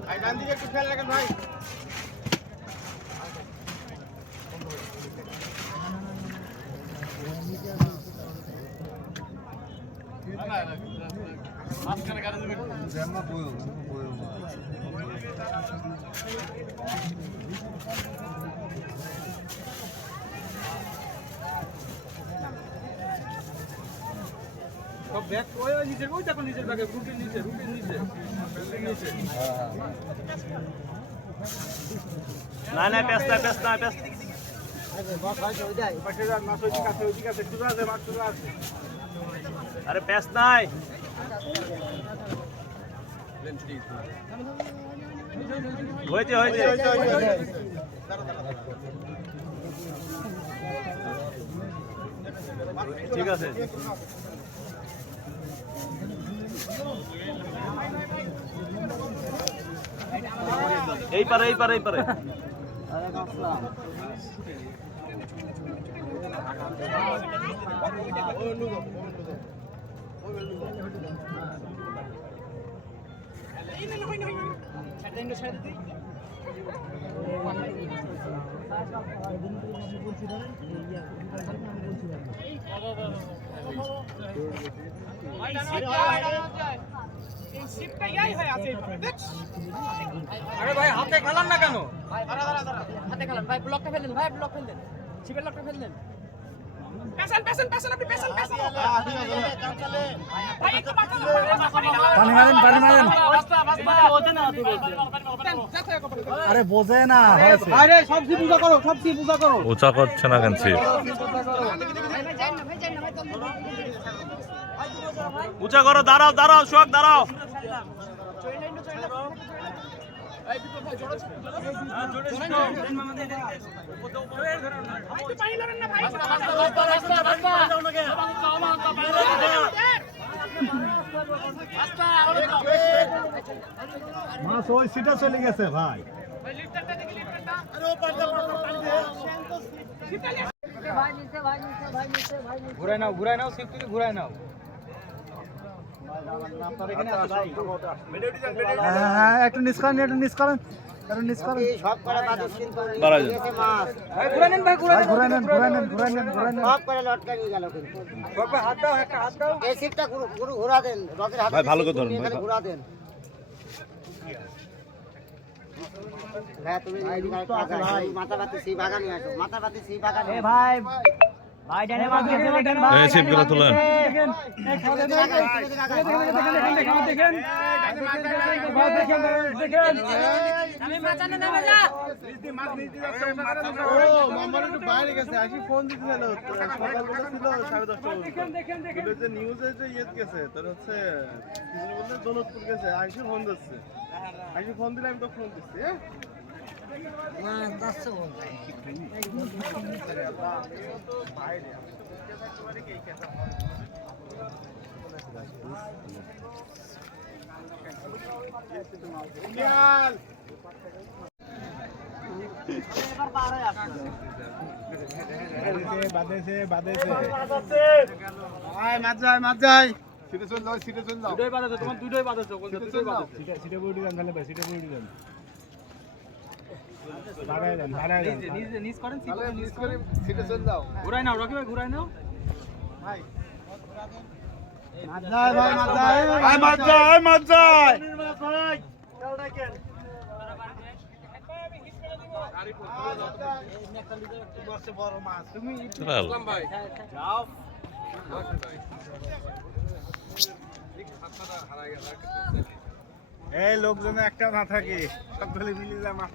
ভাই। ডান দিকে একটু খেয়াল রাখেন ভাই সব ব্যাগ, ওই ওই নিচে ওই দেখো রুটির নিচে রুটির নিচে রুটির নিচে। না না, ব্যস্ত ব্যস্ত ব্যস্ত। আরে ব্যস্ত নাই। হয়েছে হয়েছে। ঠিক আছে। এই পারে এই পারে এই পারে আরে ভাই হাতে খেলান না কেন? হাতে খেলান ভাই ব্লকটা ফেললেন ভাই ব্লক ফেললেন শিবের লকটা ফেললেন পানি মারেন পানি মারেন আরে বোঝে না আরে সব কি পূজা করো সব কি পূজা করো। উঁচা করছে না কেন উঁচা করো দাঁড়াও দাঁড়াও সোহাগ দাঁড়াও। ভাই মাছ ওই সিটা চলে গেছে ভাই। ঘুরাই নাও ঘুরাই নাও থেকে ঘুরাই নাও। হ্যাঁ হ্যাঁ একটু নিচ করেন একটু নিচ করেন। একটু নিচ করেন। সব করে বাদুর কিন্তু বাড়াই যান। গেছে মাছ। ভাই ঘুরাই নেন ভাই ঘুরাই নেন ঘুরাই নেন ঘুরাই নেন ঘুরাই নেন। সব করে লটকা নিয়ে গেল কিন্তু। হাত দাও একটা হাত দাও। এই সিটটা পুরো পুরো দেন। রথের হাতে ভাই, ভালো করে ধরুন, ভাই। ঘুরা দেন। হ্যাঁ তুমি মাথা পাতি সেই বাগানে আসো মাথা পাতি সেই বাগানে ভাই নিউজে যে ইয়ে গেছে তোর হচ্ছে কিছু বলতে দৌলতপুর গেছে আইসি ফোন দিচ্ছে আইসি ফোন দিলে আমি তো ফোন দিচ্ছি হ্যাঁ বাদেছে বাদেছে আয় মাছ যায় মাছ যায় সিটে চল যাও সিটে চল যাও দুটোই বাজাছো তোমার দুটোই দুটোই বাজাছো সিটা সিটা বড়ি দেন তাহলে ভাই সিটা বড়ি দেন। ঘুরাই নাও রকি ভাই ঘুরাই নাও। ভাই। মাছ যায় ভাই মাছ যায় ভাই মাছ যায় মাছ যায়। চল। এই লোকজনে একটা না থাকে সকলে মিলে যা মাছ।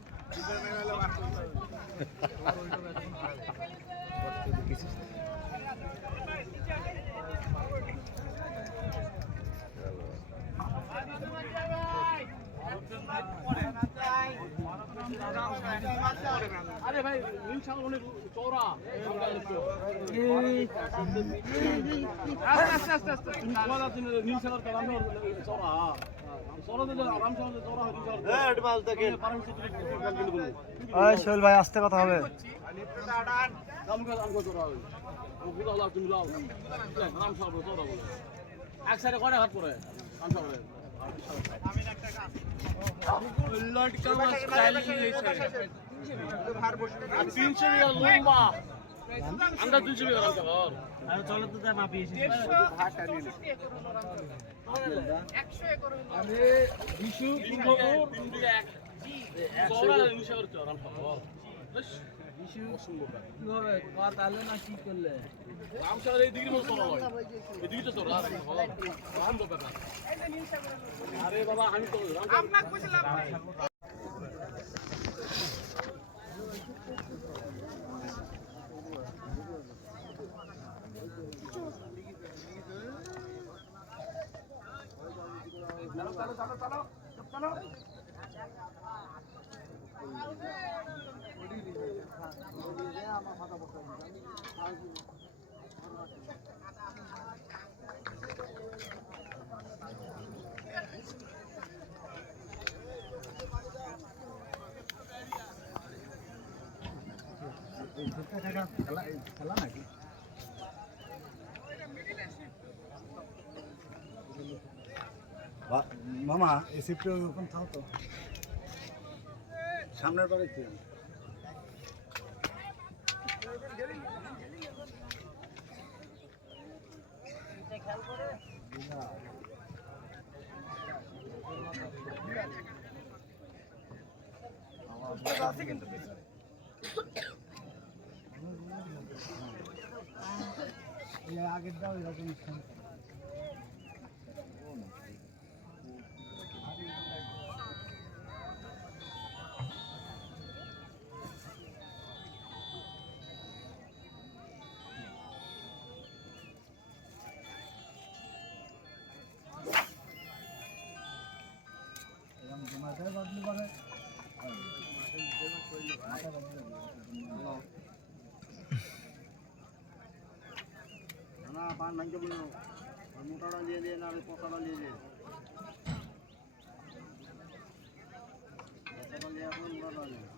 আরে ভাই সাগর অনেক চওড়া। আস্তে আস্তে আস্তে। নীল সাগর কালাম চওড়া। চওড়া দিলে আরাম সাগর চওড়া হয় নীল সাগর হ্যাঁ এটা মাছ দেখে পারমিট ওই শৈল ভাই আস্তে কথা হবে দাম করে দাম করে চওড়া হয় ও বুঝা আরাম সাগর চওড়া বলে এক সাইডে কয়টা হাত পড়ে আরাম সাগরে মামা এই সিফটে ওরকম থাও তো। সামনের বারে কি আগের দাও এরকম মোটাটা দিয়ে দিয়ে না পচাটা দিয়ে দিয়ে মোটাটা দিয়ে